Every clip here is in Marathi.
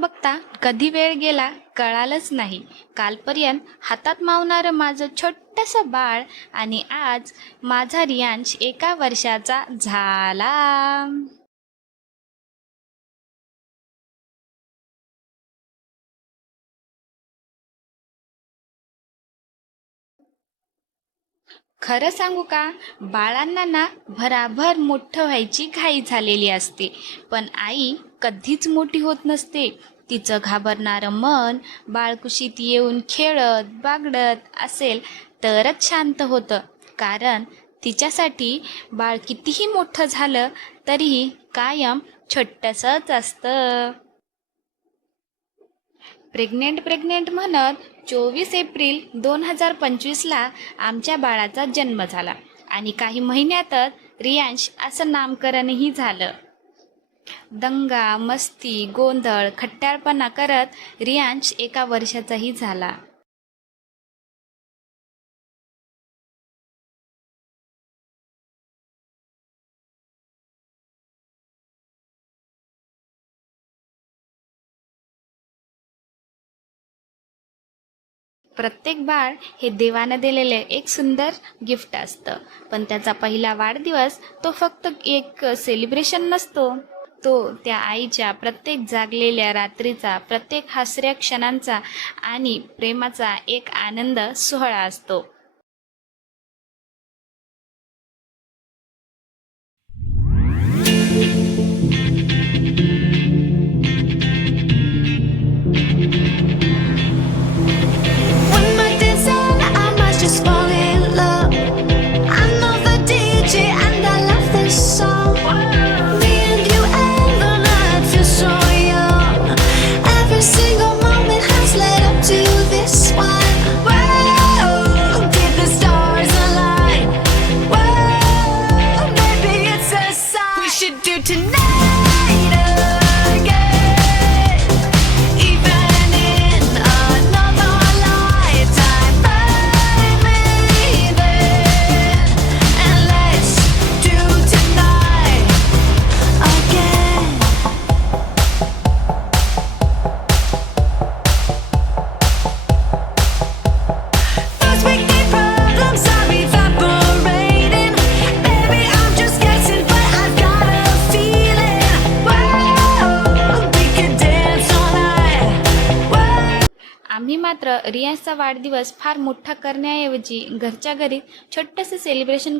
बघता कधी वेळ गेला कळालंच नाही. कालपर्यंत हातात मावणारं माझं छोटंसं बाळ आणि आज माझा रियांश 1 वर्षाचा झाला. खरं सांगू का, बाळांना ना भराभर मोठं व्हायची घाई झालेली असते, पण आई कधीच मोठी होत नसते. तिचं घाबरणारं मन बाळकुशीत येऊन खेळत बागडत असेल तरच शांत होतं. कारण तिच्यासाठी बाळ कितीही मोठं झालं तरीही कायम छोटंसंच असतं. प्रेग्नेंट प्रेग्नेंट म्हणत 24 एप्रिल 2025ला आमच्या बाळाचा जन्म झाला आणि काही महिन्यातच रियांश असं नामकरणही झालं. दंगा मस्ती गोंधळ खट्ट्याळपणा करत रियांश 1 वर्षाचाही झाला. प्रत्येक बाळ हे देवानं दिलेले एक सुंदर गिफ्ट असतं, पण त्याचा पहिला वाढदिवस तो फक्त एक सेलिब्रेशन नसतो. तो त्या आईच्या प्रत्येक जागलेल्या रात्रीचा, प्रत्येक हसऱ्या क्षणांचा आणि प्रेमाचा एक आनंद सोहळा असतो. One night dancing, I might just fall in love. I know the DJ and I love this song. Me and you and the night feel so young. Every single moment has led up to this one. Whoa, did the stars align? Whoa, maybe it's a sign. We should do tonight again. Even in another lifetime, find me then, and let's do tonight again. First we get problems are evaporating. Baby, I'm just guessing, but I've got a feeling. Whoa, we could dance all night. Whoa. आम्ही मात्र रियांशचा वाढदिवस फार मोठा करण्याऐवजी घरच्या घरी छोटंसं सेलिब्रेशन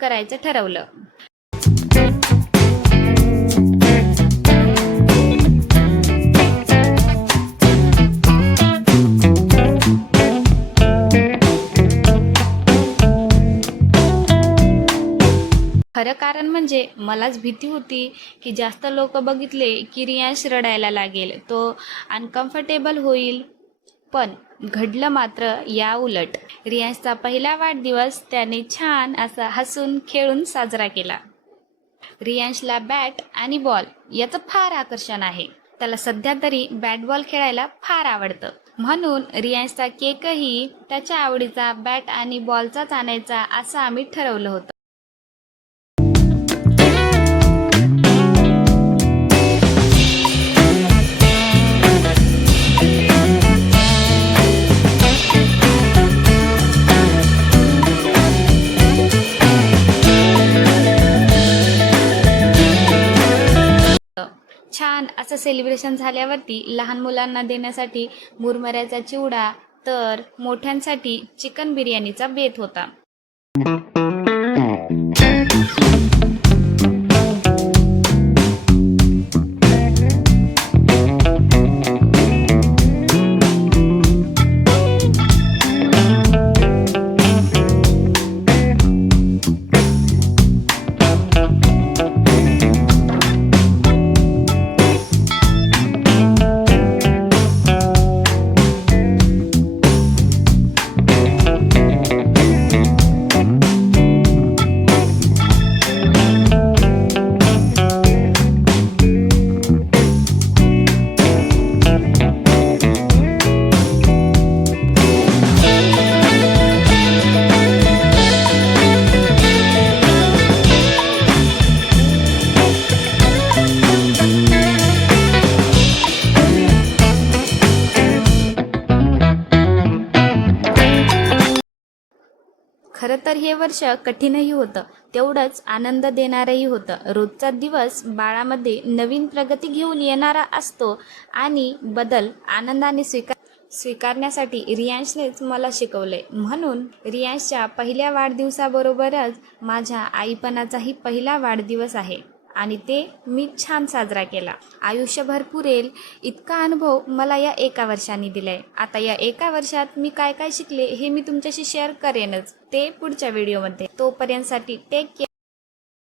करायचं ठरवलं. खरं कारण म्हणजे मलाच भीती होती की जास्त लोक बघितले की रियांश रडायला लागेल, तो अनकम्फर्टेबल होईल. पण घडलं मात्र या उलट. रियांशचा पहिला वाढदिवस त्याने छान असा हसून खेळून साजरा केला. रियांशला बॅट आणि बॉल याचं फार आकर्षण आहे. त्याला सध्या तरी बॅट बॉल खेळायला फार आवडतं, म्हणून रियांशचा केकही त्याच्या आवडीचा बॅट आणि बॉलचाच आणायचा असं आम्ही ठरवलं होतं. छान असं सेलिब्रेशन झाल्यावरती लहान मुलांना देण्यासाठी मुरमुऱ्याचा चिवडा तर मोठ्यांसाठी चिकन बिर्याणीचा बेत होता. खरं तर हे वर्ष कठीणही होतं, तेवढंच आनंद देणारंही होतं. रोजचा दिवस बाळामध्ये नवीन प्रगती घेऊन येणारा असतो आणि बदल आनंदाने स्वीकारण्यासाठी रियांशनेच मला शिकवलंय. म्हणून रियांशच्या पहिल्या वाढदिवसाबरोबरच माझ्या आईपणाचाही पहिला वाढदिवस आहे आणि ते मी छान साजरा केला. आयुष्यभर पुरेल इतका अनुभव मला या एका वर्षाने दिलाय. आता या एका वर्षात मी काय काय शिकले हे मी तुमच्याशी शेअर करेनच, ते पुढच्या व्हिडिओमध्ये. तोपर्यंतसाठी टेक केअर.